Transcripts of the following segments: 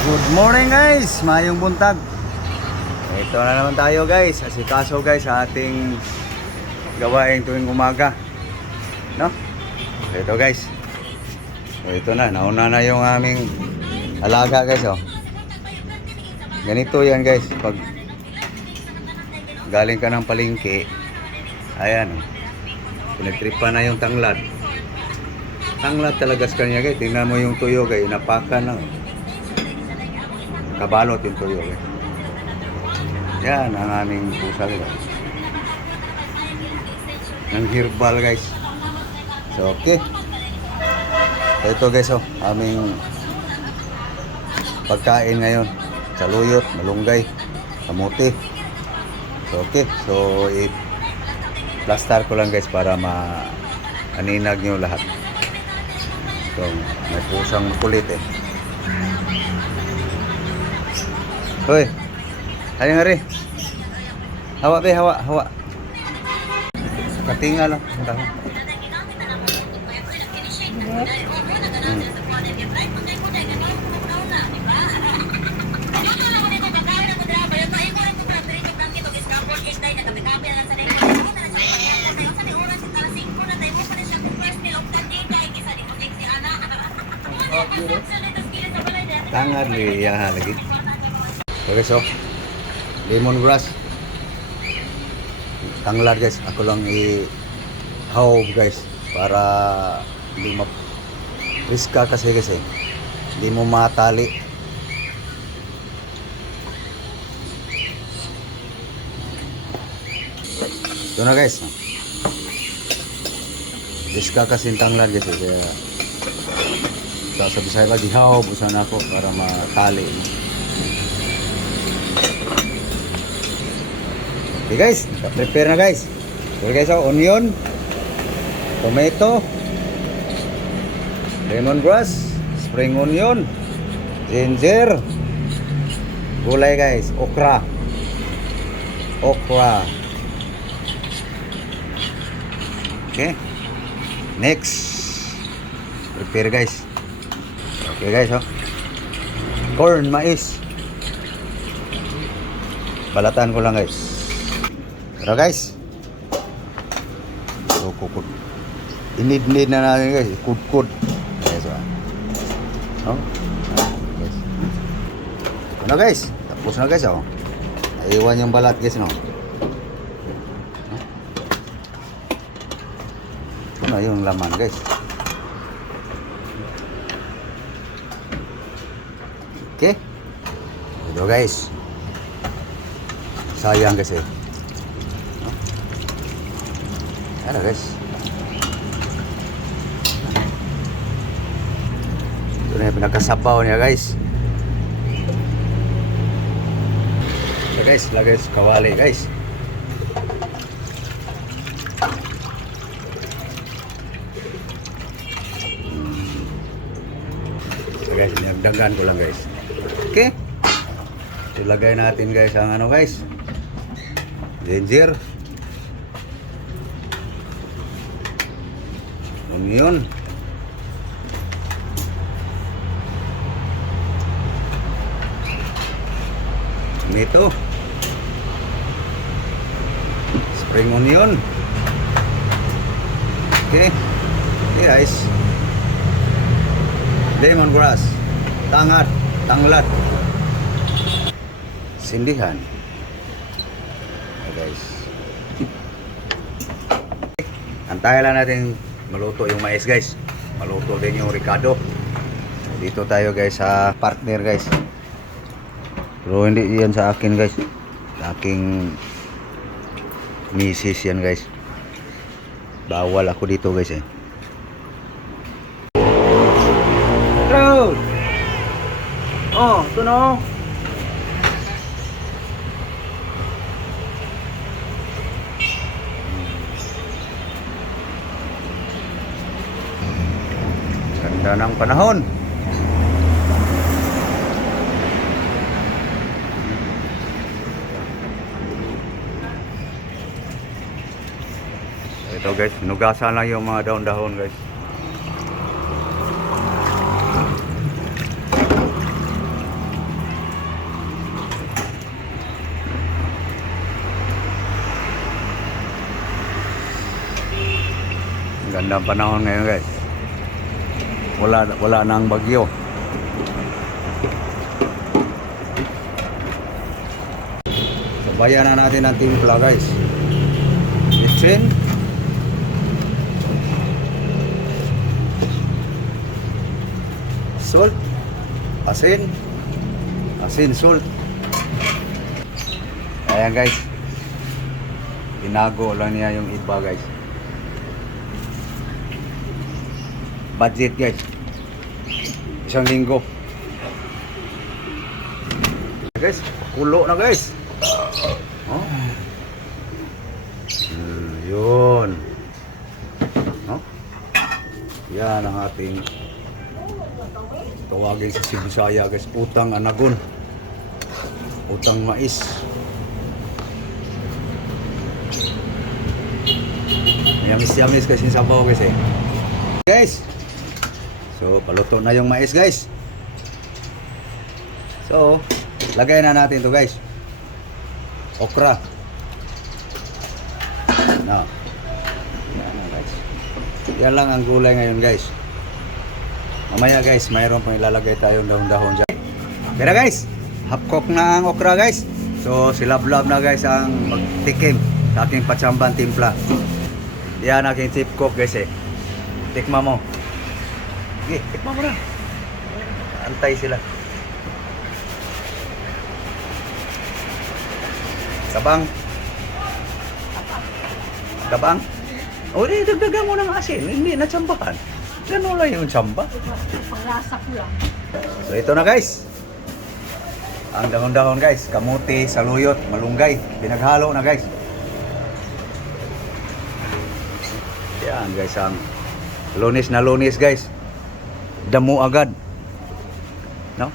Good morning guys, mayong buntag. Ito na naman tayo guys, asikaso guys sa ating gawain tuwing umaga, no? Ito guys, ito na, nauna na yung aming alaga guys, oh. Ganito yan guys, pag galing ka ng palengke, ayan, oh. Pinagtripa na yung tanglad. Tanglad talaga sa kanya guys, tingnan mo yung tuyo guys, napakan lang, oh. Kabalot yung tuyo guys. Yan ang aming pusa guys. Ng herbal guys. So okay. Ito guys, oh, aming pagkain ngayon. Saluyot, malunggay, kamote. So okay. So i-plaster ko lang guys para maaninag nyo lahat. So may pusang kulit eh. Hoy. Hari. Hawa be, hawa. Katinga lang. Tangan ya lagi. Okay, so lemongrass. Tanglad guys, ako lang i-hawb guys para hindi riska kasi hindi mo matali. Ito na guys, riska kasi yung tanglad guys, kaya sabi lagi hawb usan ako para matali. Okay guys, prepare na guys. Okay guys, so onion, tomato, lemongrass, spring onion, ginger, gulay guys, okra. Okay. Next, prepare guys. Okay guys, oh. Corn, mais. Balatan ko lang guys. Pero guys, so kukut, inid na natin guys, kut. Guys, oh. Guys. Ano guys, tapos na guys, oh. Iwan yung balat guys, no. Ano yung laman guys. Okay. Ito guys. Sayang guys eh. Ano guys. Ito na yung pinagkasabaw niya guys. So guys, lagay sa kawali guys. So guys, nagdagan ko lang guys. Okay. Ilagay natin guys ang ano guys. Ginger. Onion. Tomato. Spring onion. Okay. Okay guys. Lemongrass. Tanglad. Sindihan. Okay guys. Antayin lang natin maluto yung mais guys. Maluto din yung ricado. Dito tayo guys sa partner guys. Pero hindi yan sa akin guys. Sa aking misis yan guys. Bawal ako dito guys eh. Hello! Oh, ito na. Ganda ng panahon. Ito guys, nugasan lang yung mga dahon-dahon guys. Gandang panahon ngayon guys. Wala nang bagyo. Sabayan na natin ang timpla guys. Bitsin. Salt. Asin. Asin, salt. Ayan guys. Tinago lang niya yung iba guys. Budget guys. Isang linggo. Guys, kulo na guys. Oh. Yun. Oh. Yan ang ating tawagin sa Sibisaya guys, utang anagon. Utang mais. Yamis-yamis kasi yung sabaw guys eh. Guys. So, paluto na yung mais guys. So, lagay na natin to guys. Okra. No. Yan na guys. Yan lang ang gulay ngayon guys. Mamaya guys, mayroon pang ilalagay tayong dahon-dahon dyan. Pero guys, half cook na ang okra guys. So, si Love na guys ang magtikim sa aking patsambang timpla. Yan aking tip cook guys eh. Tikma mo. Sige, tikma mo na. Antay sila. Kabang. Kabang. O di, dagdagan mo ng asin. Hindi na tsambahan. Ganun lang yung tsamba. Panglasa ko lang. So ito na guys. Ang dahon-dahon guys. Kamuti, saluyot, malunggay. Pinaghalo na guys. Yan guys, ang lunis na lunis guys. Damo agad. No?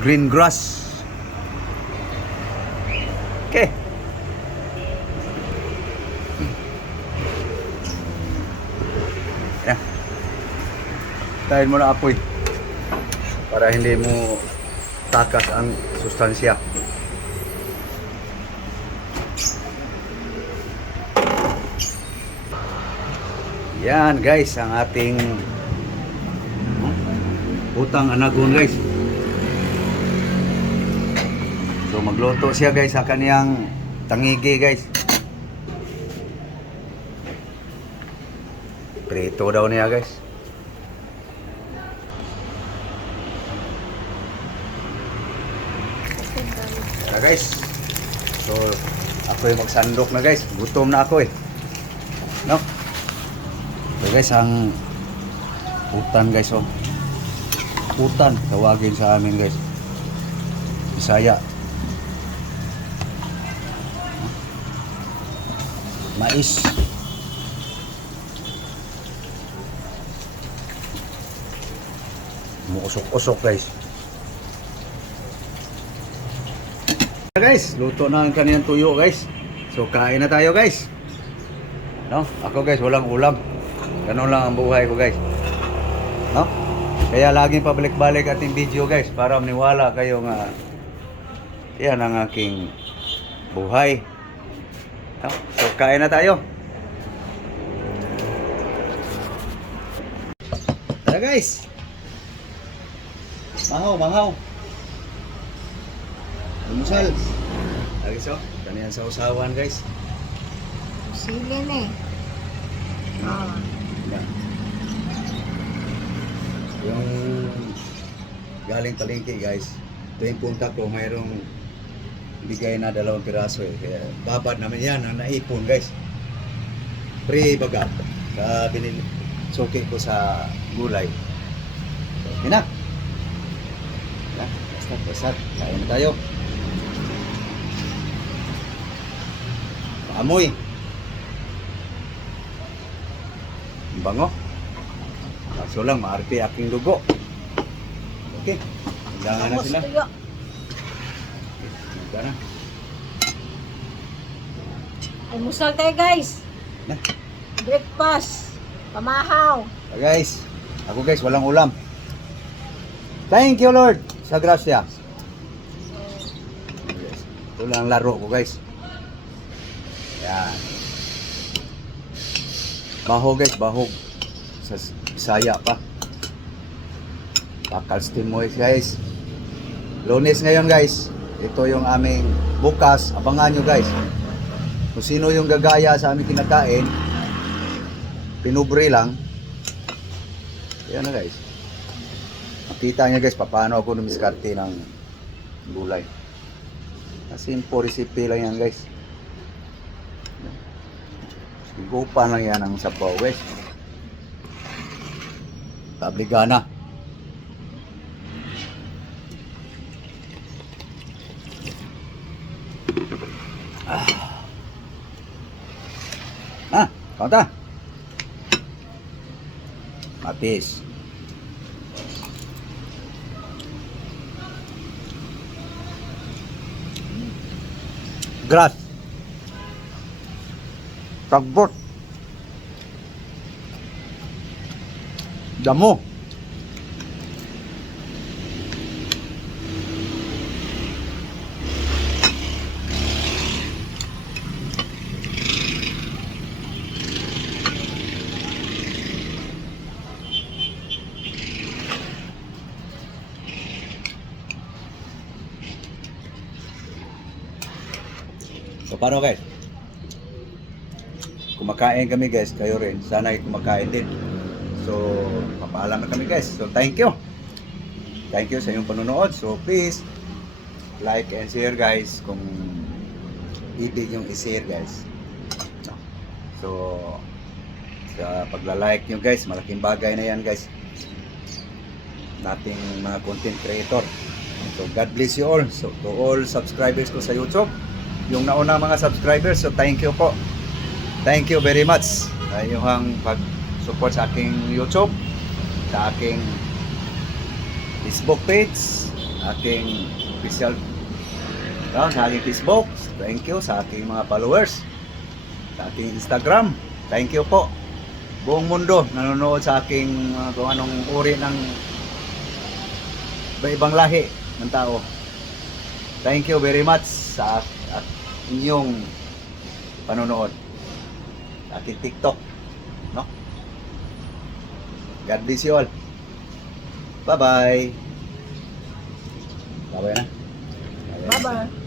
Green grass. Okay. Yan. Tahin mo na apoy. Para hindi mo takas ang sustansya. Yan guys, ang ating utang anagon guys. So magluto siya guys sa kaniyang tangigi guys. Prito daw niya guys. Na guys. So ako yung magsandok na guys. Gutom na ako eh. No? So guys, ang utan guys oh. Utan tawagin sa amin guys. Bisaya. Mais. Muusok-usok guys. Guys, luto na ang kaniyang tuyo guys. So kain na tayo guys. No? Ako guys, walang ulam. Ganun lang ang buhay ko guys. No? Kaya laging pabalik-balik ating video guys para maniwala kayo nga yan ang aking buhay. No? So kain na tayo. Tara guys. Mahaw. Almusal. Lagi so, kaniyan sa usawan guys. Silin eh. Yan. Yung galing palengke guys, tuwing punta ko mayroong bigay na 2 piraso eh. Kaya babad naman yan ang naipon guys. Pre bagat sa suki ko sa gulay. Okay na. Basta, kain na tayo. Amoy. Bango. Kaso lang, maarte aking dugo. Okay. Hanggang na sila. Hanggang na. Almusal tayo guys. Na. Breakfast. Pamahaw. Guys, ako guys, walang ulam. Thank you Lord sa grasya. Yes. Ito lang laro ko guys. Yan. Bahog guys, bahog. Sa Bisaya pa. Bakal steam mo guys. Lunes ngayon guys. Ito yung aming bukas. Abangan nyo guys. Kung sino yung gagaya sa aming kinakain, pinubre lang. Yan na guys. Makita nyo guys, paano ako numiskarte ng gulay. Simple recipe lang yan guys. Igupan lang yan ang sabaw guys. Tabligana. Kanta. Mapis. Grass. Tagbot. Damo. So paano guys? Kumakain kami guys, kayo rin. Sana ay kumakain din. So, papaalam na kami guys. So, thank you. Thank you sa inyong panonood. So, please, like and share guys kung ibig yung i-share guys. So, sa pagla-like nyo guys, malaking bagay na yan guys. Nating mga content creator. So, God bless you all. So, to all subscribers ko sa YouTube, yung nauna mga subscribers, so thank you po. Thank you very much sa inyong pag-support sa aking YouTube, sa aking Facebook page, aking official sa aking Facebook. Thank you sa aking mga followers, sa aking Instagram. Thank you po. Buong mundo nanonood sa aking kung anong uri ng iba-ibang lahi ng tao. Thank you very much sa inyong panonood sa aking TikTok, no? God bless you all. Bye bye. Bye bye na. Bye-bye.